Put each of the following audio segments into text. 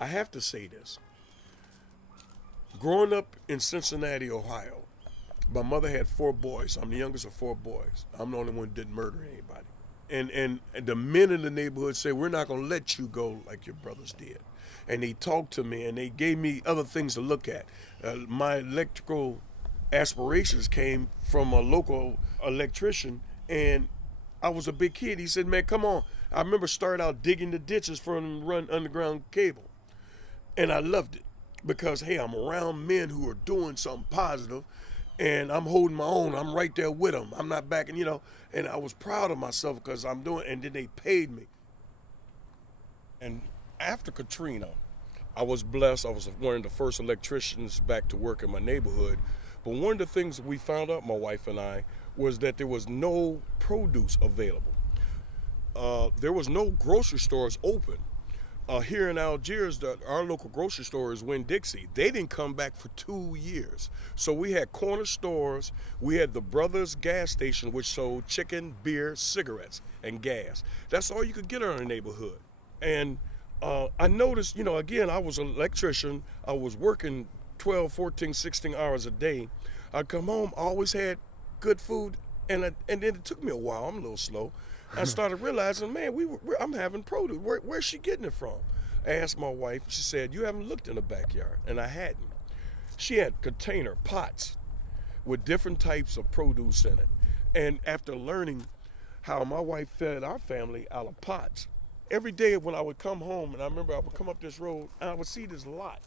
I have to say this. Growing up in Cincinnati, Ohio, my mother had 4 boys. I'm the youngest of 4 boys. I'm the only one who didn't murder anybody. And the men in the neighborhood say, we're not going to let you go like your brothers did. And they talked to me, and they gave me other things to look at. My electrical aspirations came from a local electrician, and I was a big kid. He said, man, come on. I remember starting out digging the ditches for them to run underground cable. And I loved it because, hey, I'm around men who are doing something positive, and I'm holding my own. I'm right there with them. I'm not backing, you know. And I was proud of myself because I'm doing, and then they paid me. And after Katrina, I was blessed. I was one of the first electricians back to work in my neighborhood. But one of the things that we found out, my wife and I, was that there was no produce available. There was no grocery stores open. Here in Algiers, our local grocery store is Winn-Dixie. They didn't come back for 2 years. So we had corner stores. We had the Brothers gas station, which sold chicken, beer, cigarettes, and gas. That's all you could get in our neighborhood. And I noticed, you know, again, I was an electrician. I was working 12, 14, 16 hours a day. I'd come home, I always had good food, and then it took me a while. I'm a little slow. I started realizing, man, I'm having produce. Where's she getting it from? I asked my wife. She said, you haven't looked in the backyard, and I hadn't. She had container pots with different types of produce in it. And after learning how my wife fed our family out of pots, every day when I would come home, and I remember I would come up this road, and I would see this lot.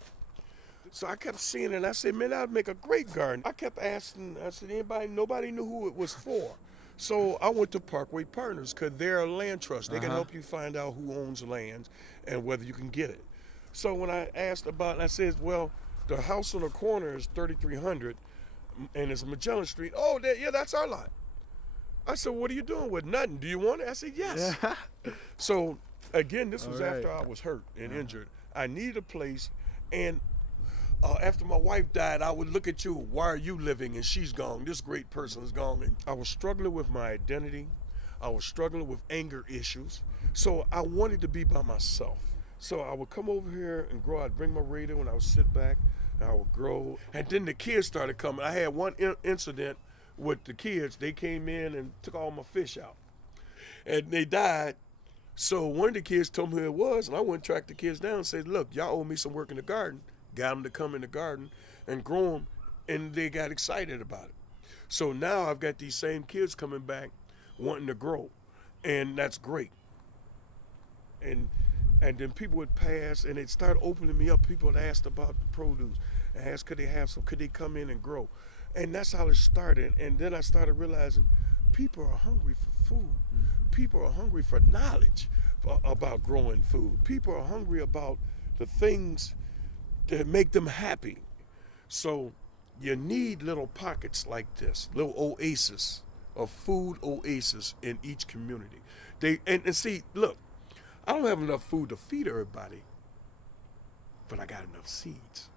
So I kept seeing it, and I said, man, that would make a great garden. I kept asking, I said, nobody knew who it was for. So I went to Parkway Partners because they're a land trust. They can help you find out who owns land and whether you can get it. So when I asked about it, I said, well, the house on the corner is 3300 and it's Magellan Street. Oh, yeah, that's our lot. I said, what are you doing with nothing? Do you want it? I said, yes. Yeah. So again, this was after I was hurt and injured. I needed a place, and after my wife died, I would look at you, why are you living? And she's gone. This great person is gone. And I was struggling with my identity. I was struggling with anger issues. So I wanted to be by myself. So I would come over here and grow. I'd bring my radio and I would sit back and I would grow. And then the kids started coming. I had one incident with the kids. They came in and took all my fish out. And they died. So one of the kids told me who it was, and I went and tracked the kids down and said, look, y'all owe me some work in the garden. Got them to come in the garden and grow them, and they got excited about it. So now I've got these same kids coming back wanting to grow, and that's great. And then people would pass, and it started opening me up. People had asked about the produce, and asked could they have some, could they come in and grow? And that's how it started. And then I started realizing people are hungry for food. People are hungry for knowledge about growing food. People are hungry about the things to make them happy. So you need little pockets like this, little oasis, a food oasis in each community. And see, look, I don't have enough food to feed everybody, but I got enough seeds.